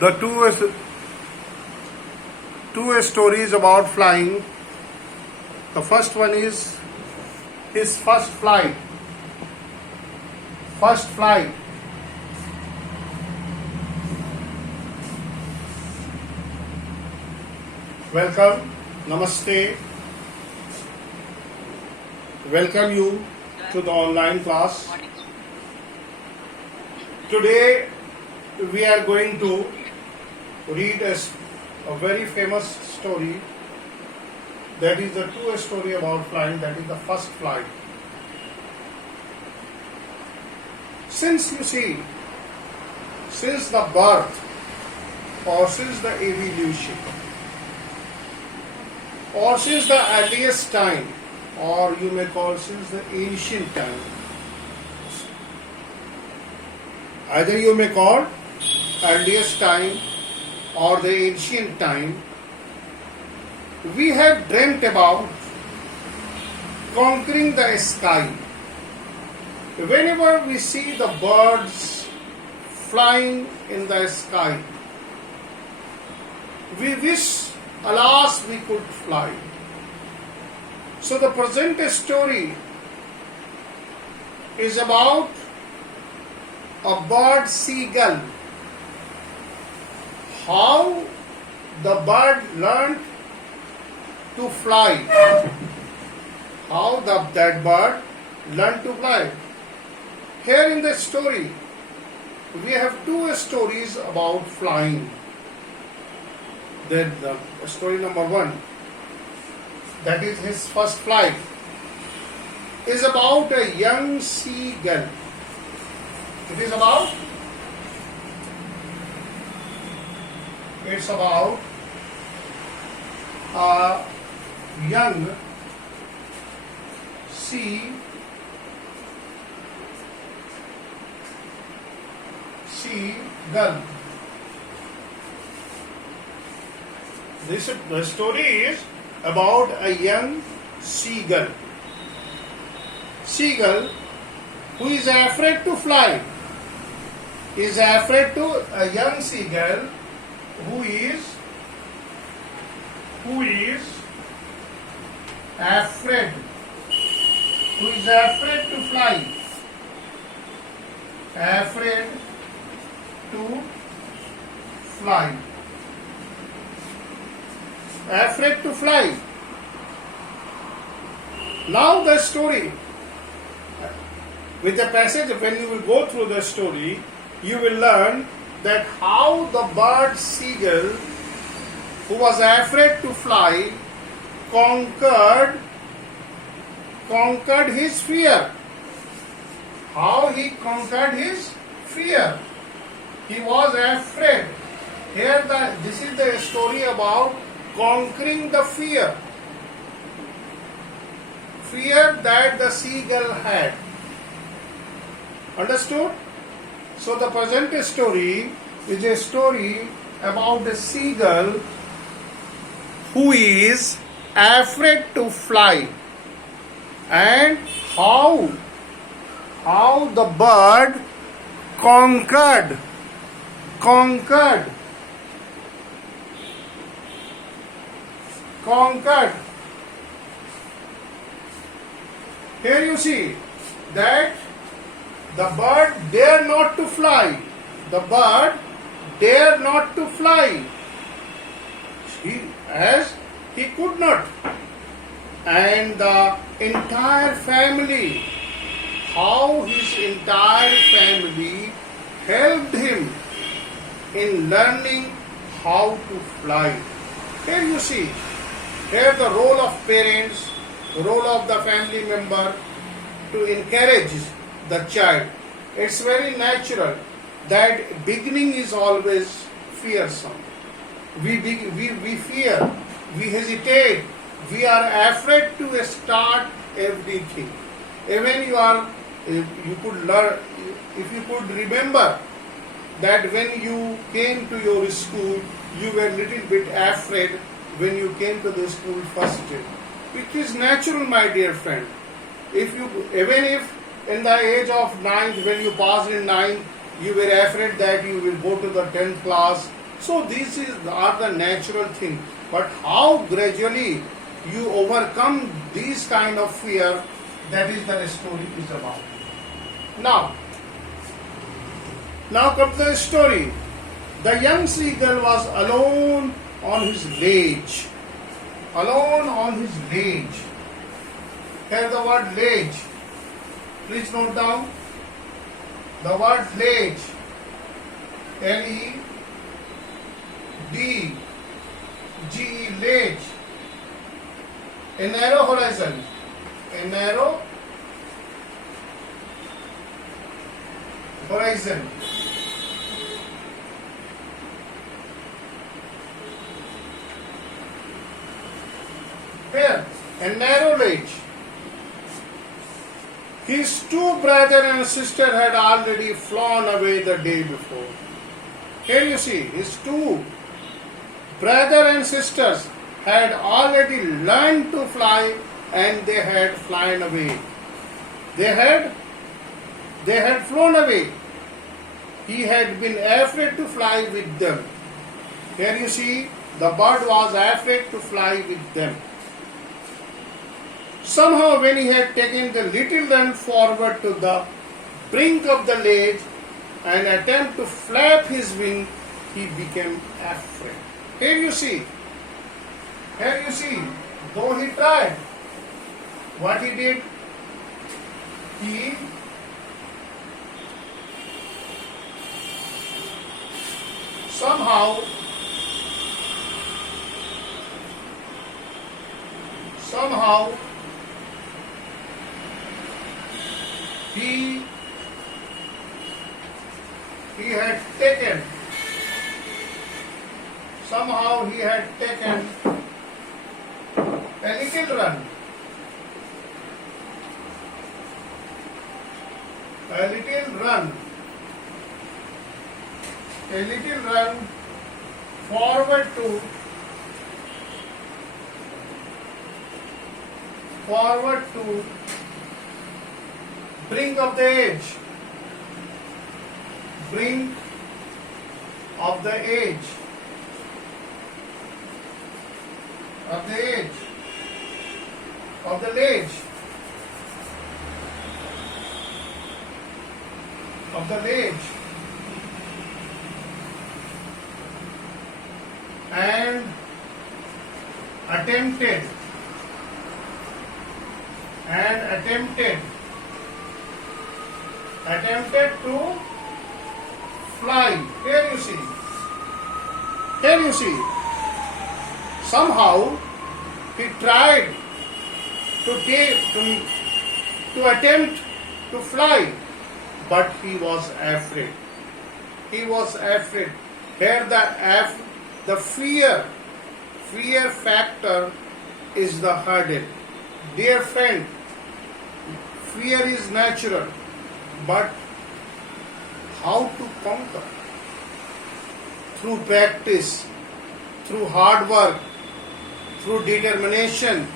The two stories about flying. The first one is his first flight. First flight. Welcome, Namaste. Welcome you to the online class. Today we are going to read a very famous story. That is the true story about flying. That is the first flight. Since you see, since the birth or since the evolution or since the earliest time, or you may call since the ancient time, either you may call earliest time or the ancient time, we have dreamt about conquering the sky. Whenever we see the birds flying in the sky, we wish, alas, we could fly. So the present story is about a bird seagull. How the bird learned to fly. How that bird learned to fly. Here in the story, we have two stories about flying. Then the story number one, that is his first flight, is about a young seagull. It's about a young seagull. The story is about a young seagull. Seagull who is afraid to fly. Is afraid to a young seagull who is afraid to fly. Afraid to fly. Afraid to fly. Now the story, with the passage, when you will go through the story, you will learn that how the bird seagull who was afraid to fly conquered his fear. How he conquered his fear. He was afraid. Here this is the story about conquering the fear. Fear that the seagull had. Understood? So the present story is a story about the seagull who is afraid to fly, and how the bird conquered. Here you see that the bird dare not to fly. The bird dare not to fly. He could not. And the entire family, how his entire family helped him in learning how to fly. Here you see, here the role of parents, the role of the family member to encourage the child. It's very natural that beginning is always fearsome. We fear, we hesitate, we are afraid to start everything. Even you could learn, if you could remember that when you came to your school, you were a little bit afraid when you came to the school first day. It is natural, my dear friend. Even if in the age of 9th, when you passed in 9th, you were afraid that you will go to the 10th class So are the natural thing. But how gradually you overcome these kind of fear, that is the story is about. Now, now comes the story. The young seagull was alone on his ledge. Alone on his ledge. Here the word ledge. Please note down. The word ledge. L-E-D-G-E, ledge. A narrow horizon. A narrow horizon. Here, a narrow ledge. His two brother and sister had already flown away the day before. Here you see, his two brother and sisters had already learned to fly and they had flown away. They had flown away. He had been afraid to fly with them. Here you see, the bird was afraid to fly with them. Somehow when he had taken the little run forward to the brink of the ledge and attempt to flap his wing, he became afraid. Here you see, though he tried, what he did, he somehow he had taken a little run forward to brink of the edge. Brink of the edge. Of the edge. Of the ledge. Of the ledge. And attempted to fly. Here you see. Somehow he tried to attempt to fly, but he was afraid. Here the fear factor is the hurdle. Dear friend, fear is natural, but how to conquer? Through practice, through hard work, through determination,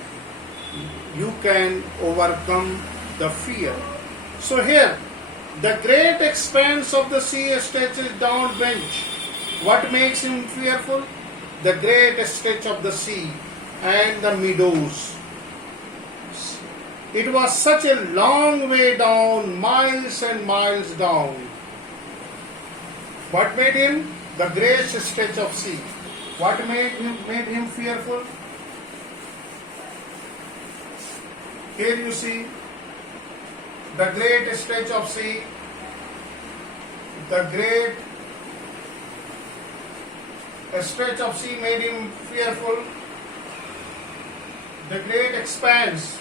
you can overcome the fear. So here, the great expanse of the sea stretches down bench. What makes him fearful? The great stretch of the sea and the meadows. It was such a long way down, miles and miles down. What made him? The great stretch of sea. What made him fearful? Here you see the great stretch of sea, the great stretch of sea made him fearful, the great expanse.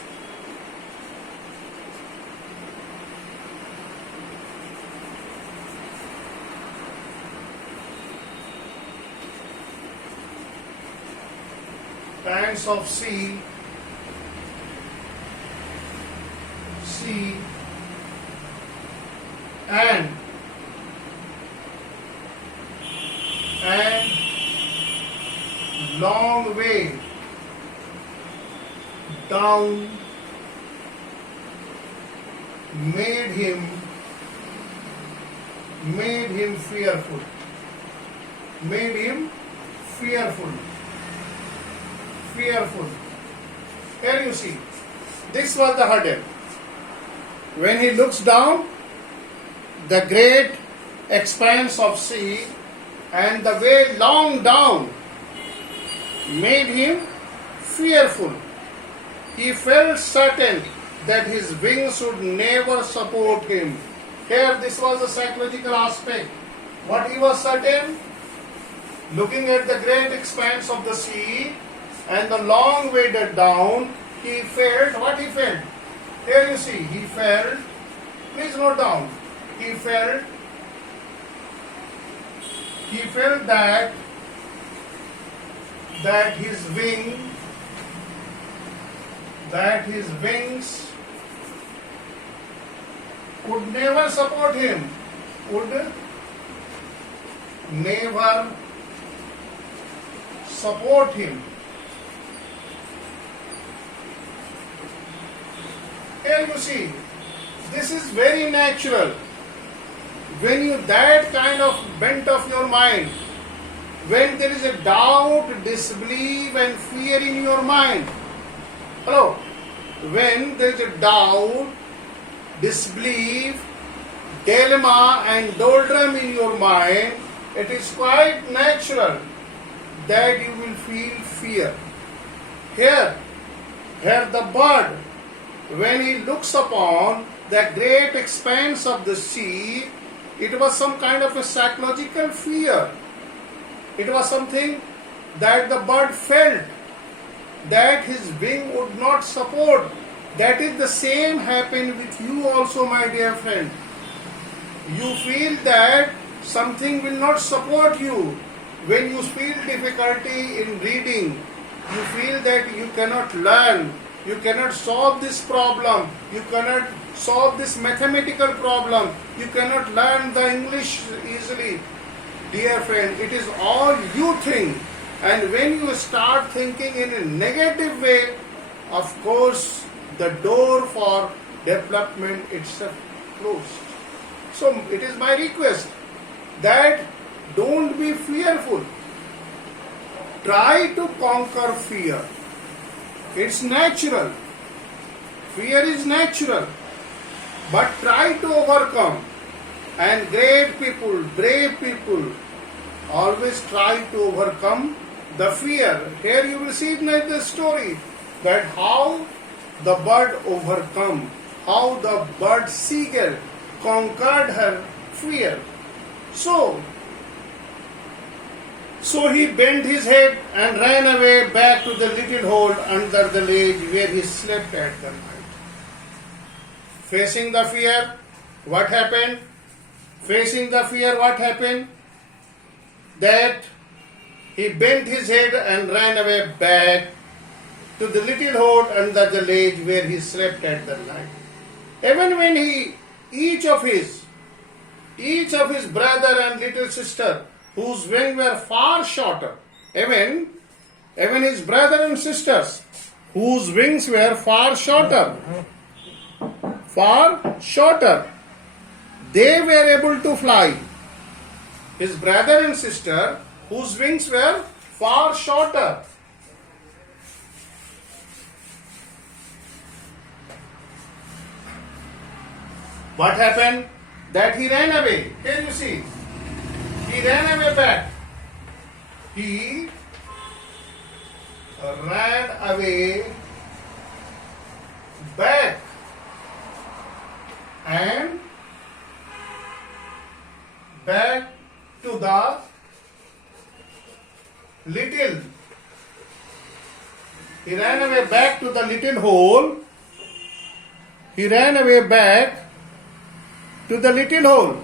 Expanse of sea and long way down made him fearful. made him fearful. Fearful. Here you see, this was the hurdle. When he looks down, the great expanse of sea and the way long down made him fearful. He felt certain that his wings would never support him. Here, this was a psychological aspect. What he was certain? Looking at the great expanse of the sea and the long way down, he felt what he felt. Here you see, he felt, please note down, he felt that his wings could never support him, would never support him. Here you see, this is very natural. When you that kind of bent of your mind, when there is a doubt, disbelief and fear in your mind, hello, when there is a doubt, disbelief, dilemma and doldrum in your mind, it is quite natural that you will feel fear. Here the bird, when he looks upon the great expanse of the sea, it was some kind of a psychological fear. It was something that the bird felt that his wing would not support. That is the same happened with you also, my dear friend. You feel that something will not support you. When you feel difficulty in reading, you feel that you cannot learn, you cannot solve this problem, you cannot solve this mathematical problem, you cannot learn the English easily. Dear friend, it is all you think. And when you start thinking in a negative way, of course, the door for development itself closed. So it is my request that don't be fearful. Try to conquer fear. It's natural. Fear is natural. But try to overcome. And great people, brave people, always try to overcome the fear. Here you will see the story that how the bird overcome, how the bird seagull conquered her fear. So he bent his head and ran away back to the little hole under the ledge where he slept at the night. Facing the fear, what happened? Facing the fear, what happened? That he bent his head and ran away back to the little hole under the ledge where he slept at the night. Even when each of his brother and little sister, whose wings were far shorter, even his brother and sisters, whose wings were far shorter, they were able to fly. His brother and sister, whose wings were far shorter. What happened? That he ran away. Here you see. He ran away back. He ran away back and back to the little. He ran away back to the little hole. He ran away back to the little hole.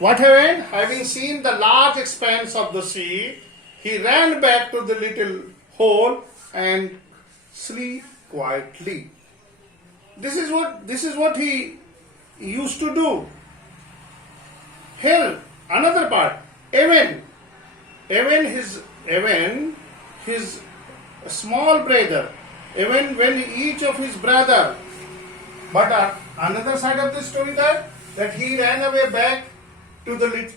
What happened? Having seen the large expanse of the sea, he ran back to the little hole and sleep quietly. This is what he used to do. Here, another part. Even his small brother, even when each of his brother, but another side of the story that he ran away back to the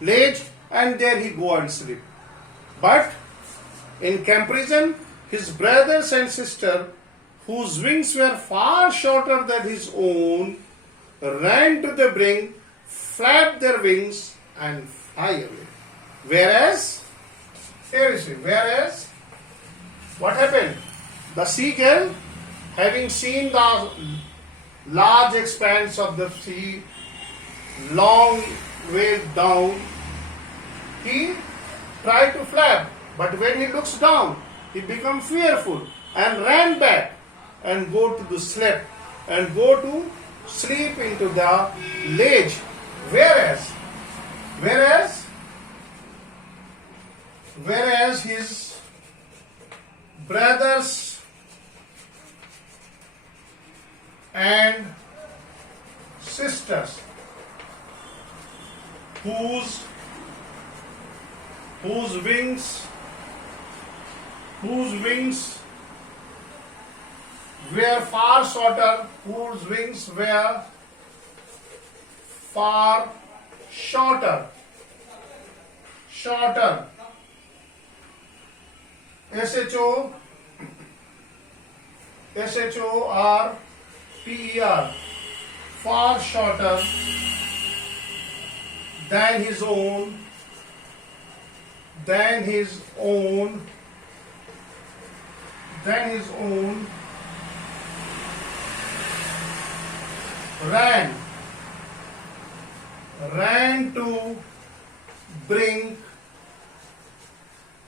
ledge, and there he go and sleep. But in comparison, his brothers and sisters, whose wings were far shorter than his own, ran to the brink, flapped their wings, and fly away. Whereas, seriously, what happened? The seagull, having seen the large expanse of the sea, long way down, he tried to flap, but when he looks down, he becomes fearful and ran back and go to the sleep and go to sleep into the ledge. Whereas his brothers and sisters, whose wings were far shorter, shorter, far shorter than his own, ran to brink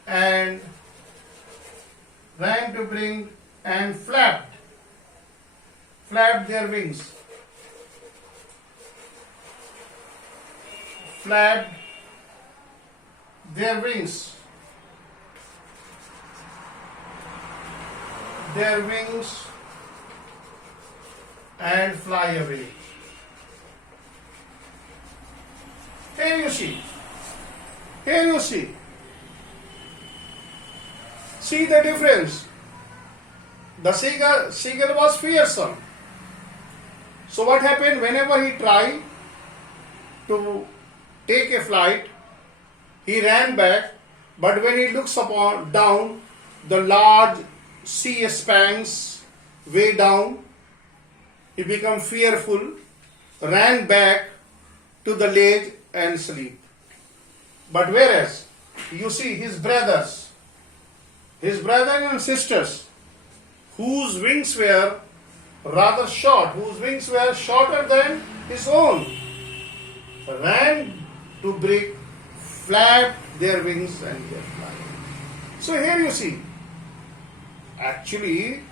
and flapped their wings. Flapped their wings. And fly away. Here you see. See the difference. The seagull was fearsome. So what happened? Whenever he tried to take a flight, he ran back. But when he looks down, the large sea expanse way down, he became fearful, ran back to the ledge and sleep. But whereas you see his brothers and sisters, whose wings were rather short, shorter than his own, ran to brink, flapped their wings, and they fly. So here you see, actually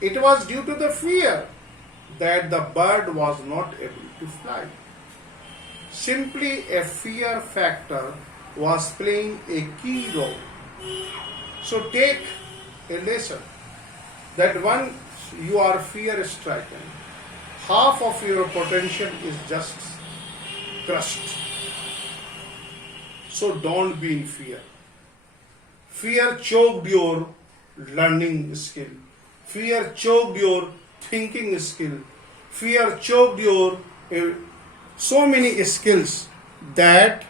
it was due to the fear that the bird was not able to fly. Simply a fear factor was playing a key role. So take a lesson that once you are fear stricken, half of your potential is just crushed. So don't be in fear. Fear choked your learning skill. Fear choked your thinking skill. Fear choked your so many skills that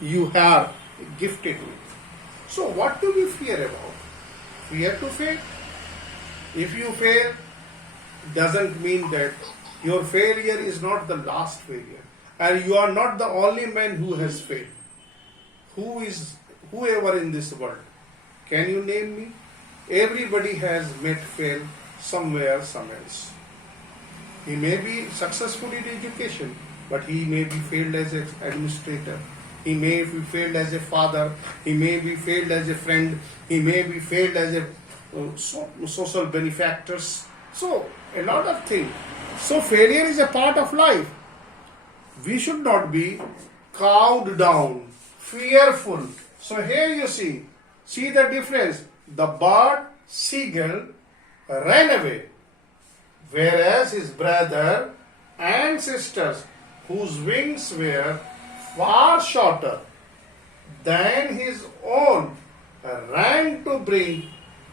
you have gifted with. So what do we fear about? Fear to fail. If you fail, doesn't mean that your failure is not the last failure. And you are not the only man who has failed. Whoever in this world? Can you name me? Everybody has met fail somewhere, somewhere else. He may be successful in education, but he may be failed as an administrator. He may be failed as a father. He may be failed as a friend. He may be failed as a social benefactors. So, a lot of things. So, failure is a part of life. We should not be cowed down, fearful. So, here you see the difference. The bird, seagull, ran away, whereas his brother and sisters, whose wings were far shorter than his own, ran to brink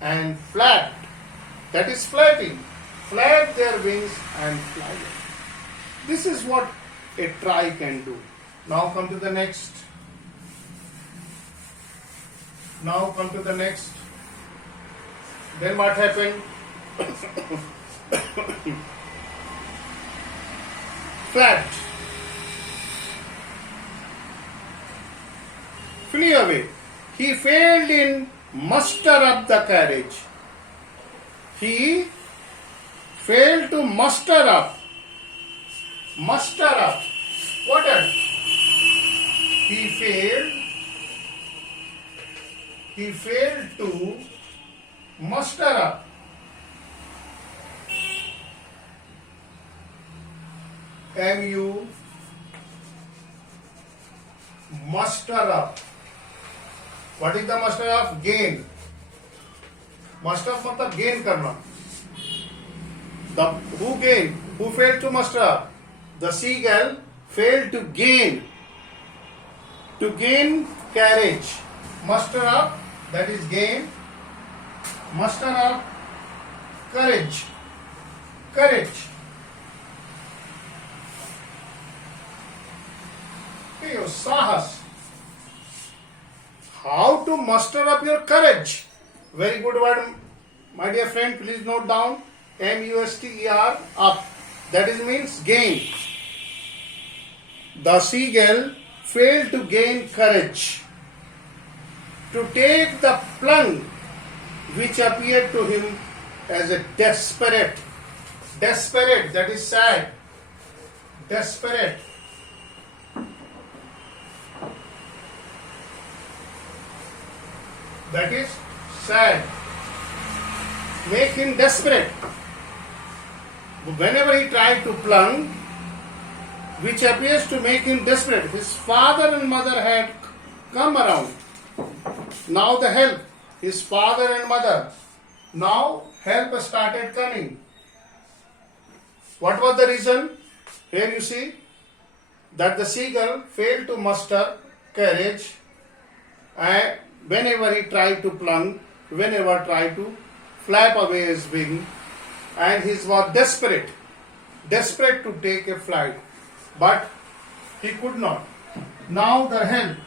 and flapped. That is flapping. Flapped their wings and fly. This is what a try can do. Now come to the next. Then what happened? Fled. Flee away. He failed in muster up the courage. He failed to muster up. Muster up. What else? He failed to muster up. MU muster up. What is the muster up? Gain. Muster up मतलब gain करना. Who gained? Who failed to muster up? The seagull failed to gain. To gain courage. Muster up, that is gain. Muster up courage. Courage. Okay, your sahas. How to muster up your courage? Very good word, my dear friend. Please note down. M-U-S-T-E-R, up. That is means gain. The seagull failed to gain courage to take the plunge which appeared to him as a desperate, that is sad, desperate. That is sad. Make him desperate. Whenever he tried to plunge, which appears to make him desperate, his father and mother had come around. Now the help, his father and mother, now help started coming. What was the reason? Here you see that the seagull failed to muster courage and whenever he tried to plunge, whenever tried to flap away his wing, and he was desperate to take a flight, but he could not. Now the help.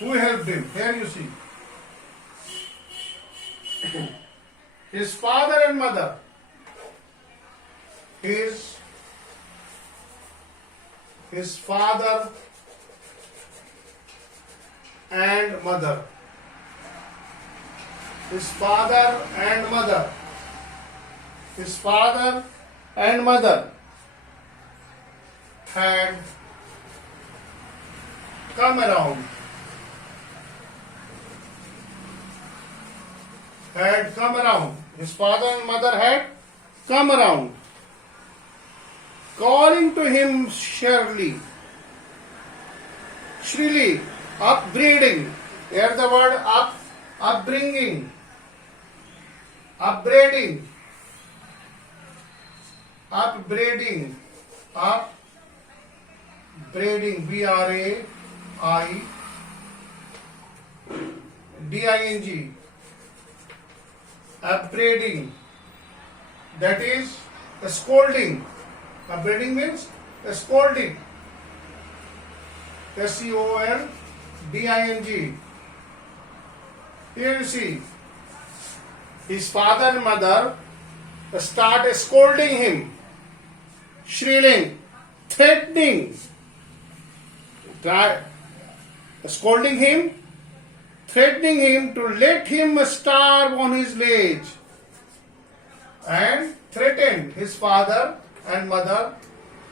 Who helped him? Here you see. His father and mother. His father and mother. His father and mother. His father and mother had come around. His father and mother had come around, calling to him shrilly, upbraiding. Here the word upbringing, upbraiding, B-R-A-I-D-I-N-G, upbraiding, that is a scolding. Upbraiding means a scolding. S-C-O-L-D-I-N-G. Here you see, his father and mother start scolding him, shrilling, threatening, scolding him, threatening him to let him starve on his ledge, and threatened. His father and mother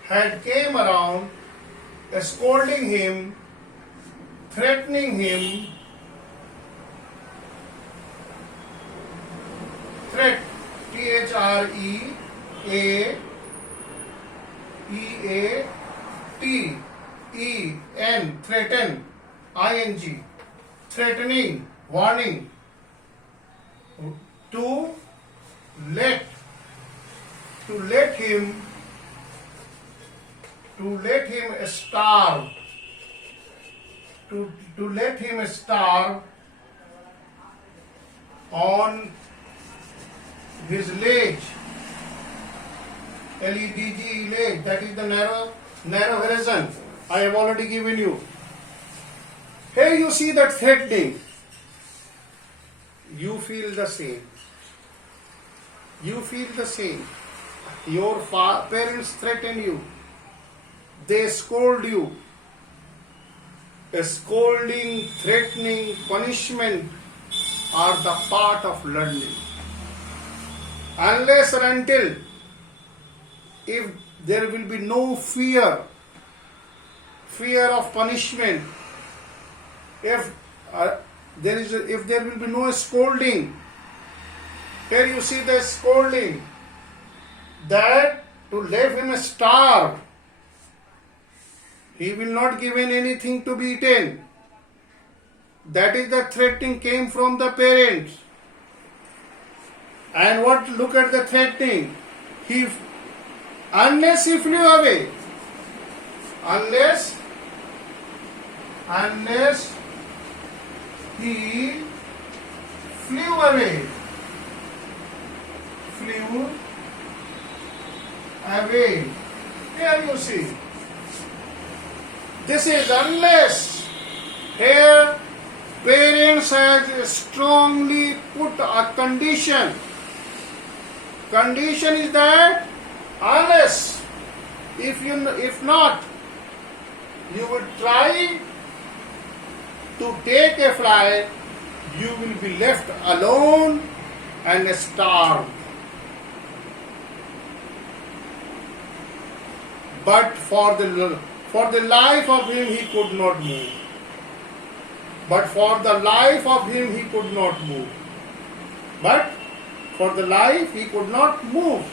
had came around, scolding him, threatening him, threat, T-H-R-E-A-E-A-T-E-N, threaten, I-N-G, threatening, warning, to let him starve, to let him starve on his ledge. LEDG, LED, that is the narrow horizon. I have already given you. Here you see that threatening. You feel the same. You feel the same. Your parents threaten you. They scold you. A scolding, threatening, punishment are the part of learning. Unless or until if there will be no fear of punishment, if there will be no scolding, here you see the scolding, that to let him starve, he will not given anything to be eaten. That is the threatening came from the parents. And what? Look at the threatening. Unless he flew away. Unless he flew away. Flew away. Here you see. This is unless. Here parents has strongly put a condition. Condition is that unless, if not, you will try to take a flight, you will be left alone and starved. But for the life of him he could not move. But for the life of him he could not move. But for the life he could not move.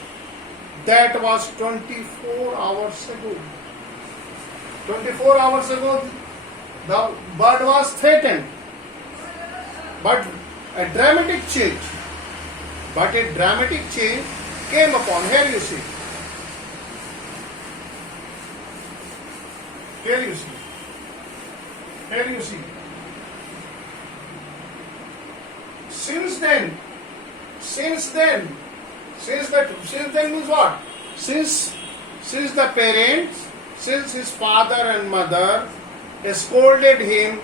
That was 24 hours ago. 24 hours ago the bird was threatened. But a dramatic change came upon. Here you see. Here you see. Here you see. Since then means what? Since the parents, since his father and mother scolded him,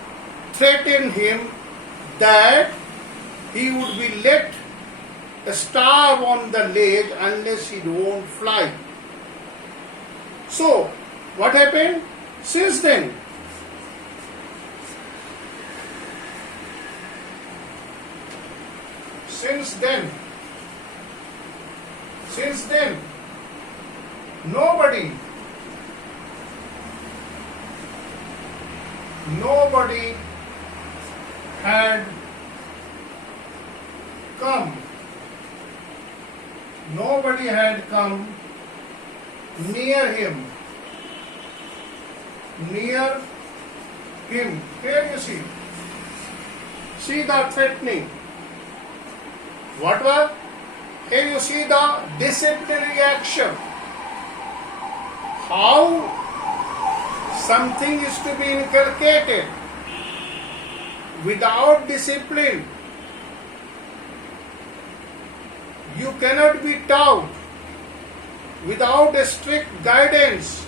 threatened him that he would be let starve on the ledge unless he won't fly. So, what happened? Since then, nobody had come. Nobody had come near him. Here you see. See the threatening. What was? Here you see the disciplinary action. How something is to be inculcated. Without discipline, you cannot be taught. Without a strict guidance,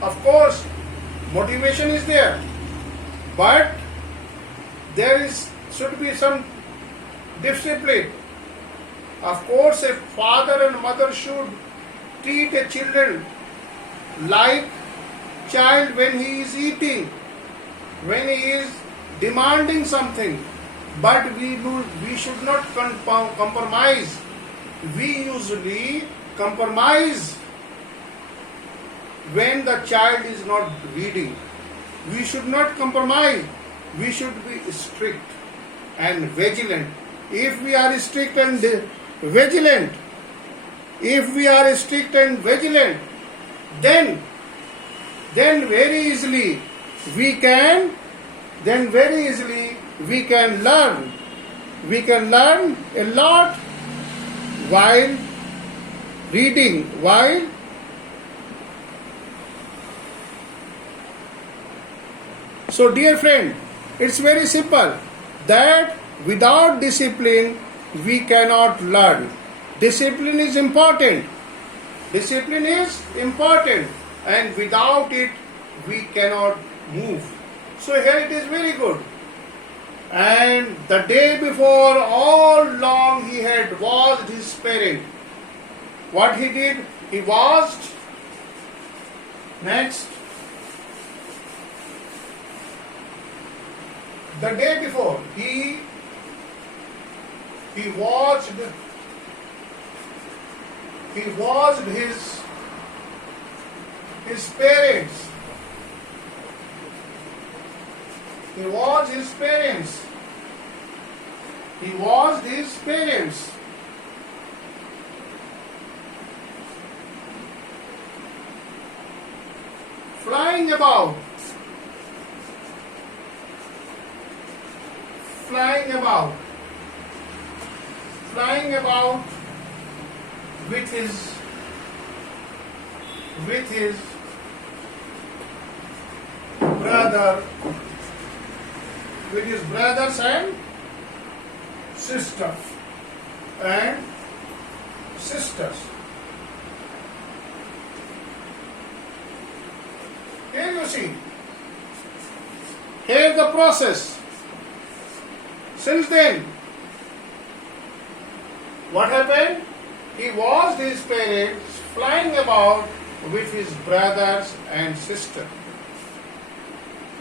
of course, motivation is there, but there should be some discipline. Of course, a father and mother should treat a children like child when he is eating, when he is demanding something. But we should not compromise. We usually compromise when the child is not reading. We should not compromise. We should be strict and vigilant. If we are strict and vigilant, then very easily we can learn. We can learn a lot while reading, So dear friend, it's very simple that without discipline we cannot learn. Discipline is important. Discipline is important, and without it we cannot move. So here it is very good. And the day before, all long he had washed his parent. What he did? He washed. Next. The day before, he washed his parents. He washed his parents. He washed his parents. Flying about. Flying about. Flying about with his brother, with his brothers and sisters and sisters. Here you see, here the process. Since then, what happened? He washed his parents, flying about with his brothers and sisters.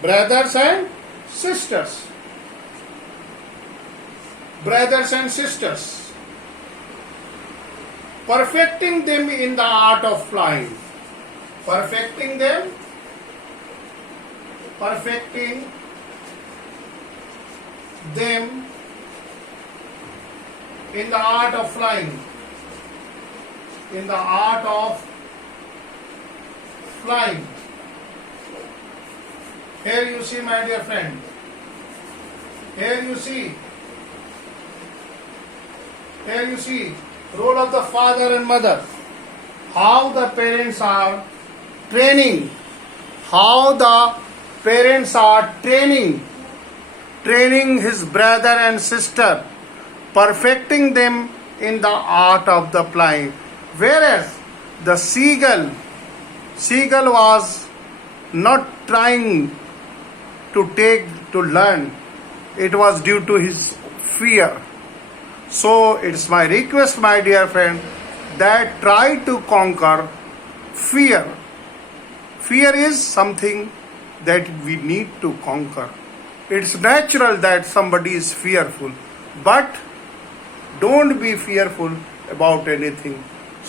Brothers and sisters. Brothers and sisters. Perfecting them in the art of flying. Perfecting them. Perfecting them in the art of flying. In the art of flying. Here you see, my dear friend. Here you see. Here you see role of the father and mother. How the parents are training. How the parents are training his brother and sister, perfecting them in the art of the flying. Whereas the seagull was not trying to learn. It was due to his fear. So it's my request, my dear friend, that try to conquer fear. Fear is something that we need to conquer. It's natural that somebody is fearful, but don't be fearful about anything.